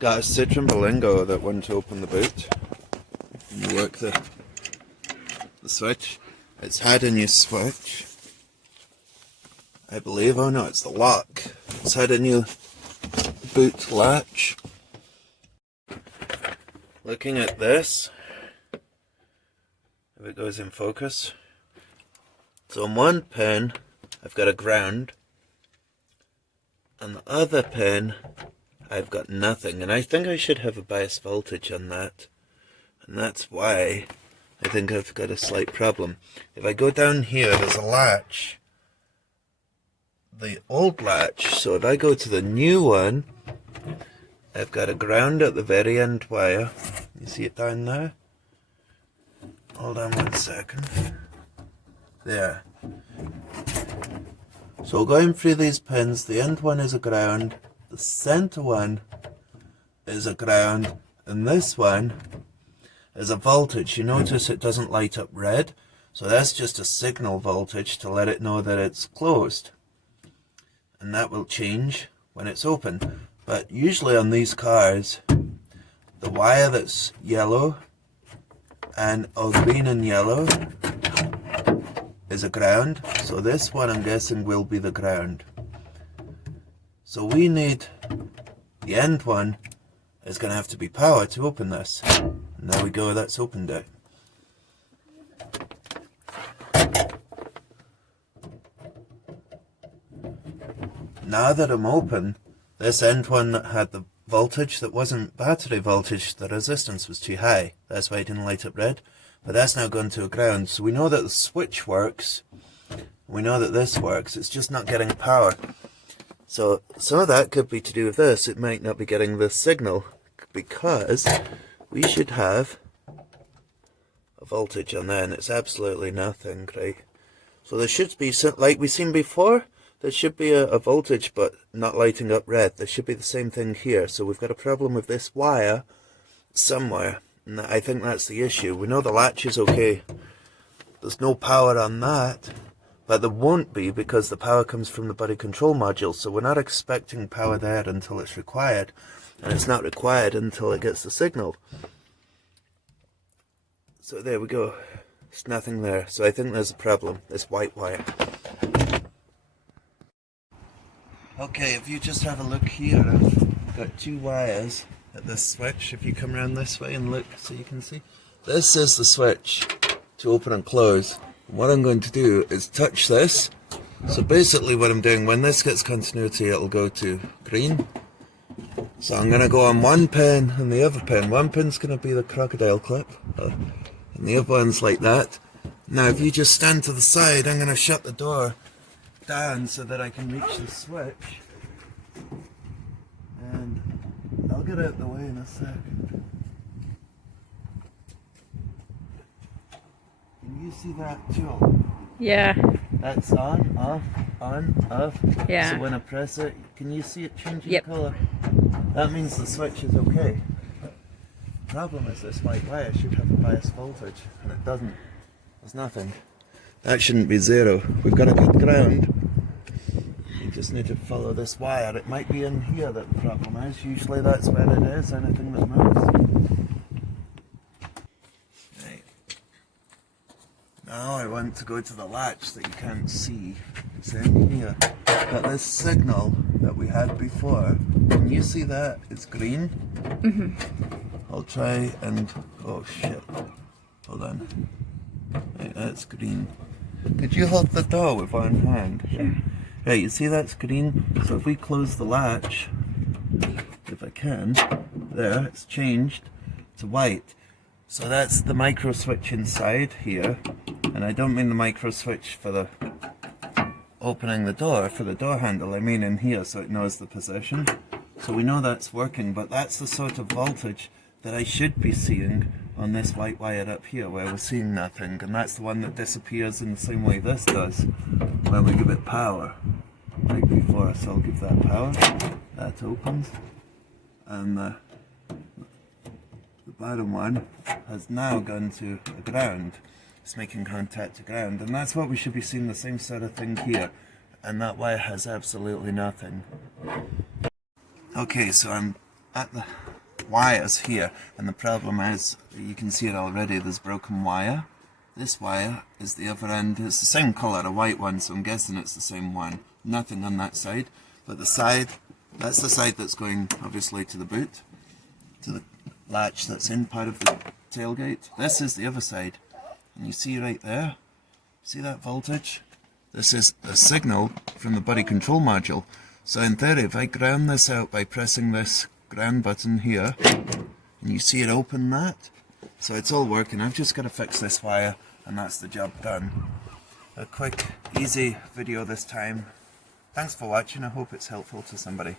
Got a Citroen Berlingo that won't open the boot. You work the switch. It's had a new switch, I believe. Oh no, it's the lock. It's had a new boot latch. Looking at this, if it goes in focus. So on one pin, I've got a ground. On the other pin, I've got nothing, and I think I should have a bias voltage on that, and that's why I think I've got a slight problem. If I go down here, there's a latch, the old latch, so if I go to the new one, I've got a ground at the very end wire. You see it down there? Hold on 1 second. There. So going through these pins, the end one is a ground, the center one is a ground, and this one is a voltage. You notice it doesn't light up red, so that's just a signal voltage to let it know that it's closed, and that will change when it's open. But usually on these cars, the wire that's yellow or green and yellow is a ground, so this one I'm guessing will be the ground. So we need, the end one is going to have to be power to open this. And there we go, that's opened it. Now that I'm open, this end one that had the voltage that wasn't battery voltage, the resistance was too high. That's why it didn't light up red. But that's now gone to a ground. So we know that the switch works. We know that this works. It's just not getting power. So some of that could be to do with this. It might not be getting the signal because we should have a voltage on there, and it's absolutely nothing, right? So there should be, like we've seen before, there should be a voltage but not lighting up red. There should be the same thing here. So we've got a problem with this wire somewhere, and I think that's the issue. We know the latch is okay. There's no power on that. But there won't be because the power comes from the body control module, so we're not expecting power there until it's required, and it's not required until it gets the signal. So there we go, there's nothing there, so I think there's a problem, this white wire. Okay, if you just have a look here, I've got two wires at this switch. If you come around this way and look so you can see, this is the switch to open and close. What I'm going to do is touch this. So basically what I'm doing, when this gets continuity, it'll go to green. So I'm going to go on one pin and the other pin. One pin's going to be the crocodile clip, and the other one's like that. Now if you just stand to the side, I'm going to shut the door down so that I can reach the switch. And I'll get out the way in a second. Can you see that tool? Yeah. That's on, off. Yeah. So when I press it, can you see it changing Yep. colour? That means the switch is okay. The problem is this white wire should have a bias voltage, and it doesn't. There's nothing. That shouldn't be zero. We've got a good ground. You just need to follow this wire. It might be in here that the problem is. Usually that's where it is, anything that moves. Now I want to go to the latch that you can't see. It's in here. But this signal that we had before, can you see that? It's green. Mm-hmm. I'll try and, oh shit. Hold on. Right, that's green. Could you hold the door with one hand? Sure. Right, you see that's green? So if we close the latch, if I can, there, it's changed to white. So that's the micro switch inside here, and I don't mean the micro switch for the opening the door, for the door handle, I mean in here so it knows the position. So we know that's working, but that's the sort of voltage that I should be seeing on this white wire up here where we're seeing nothing, and that's the one that disappears in the same way this does when we give it power. Like before, so I'll give that power, that opens, and the bottom one has now gone to a ground. It's making contact to ground, and that's what we should be seeing, the same sort of thing here, and that wire has absolutely nothing. Okay, so I'm at the wires here, and the problem is, you can see it already, there's broken wire. This wire is the other end. It's the same colour, a white one, so I'm guessing it's the same one. Nothing on that side, but the side, that's the side that's going obviously to the boot, to the latch that's in part of the tailgate. This is the other side, and you see right there, see that voltage? This is a signal from the body control module. So in theory, if I ground this out by pressing this ground button here, and you see it open that, so it's all working. I've just got to fix this wire, and that's the job done. A quick, easy video this time. Thanks for watching. I hope it's helpful to somebody.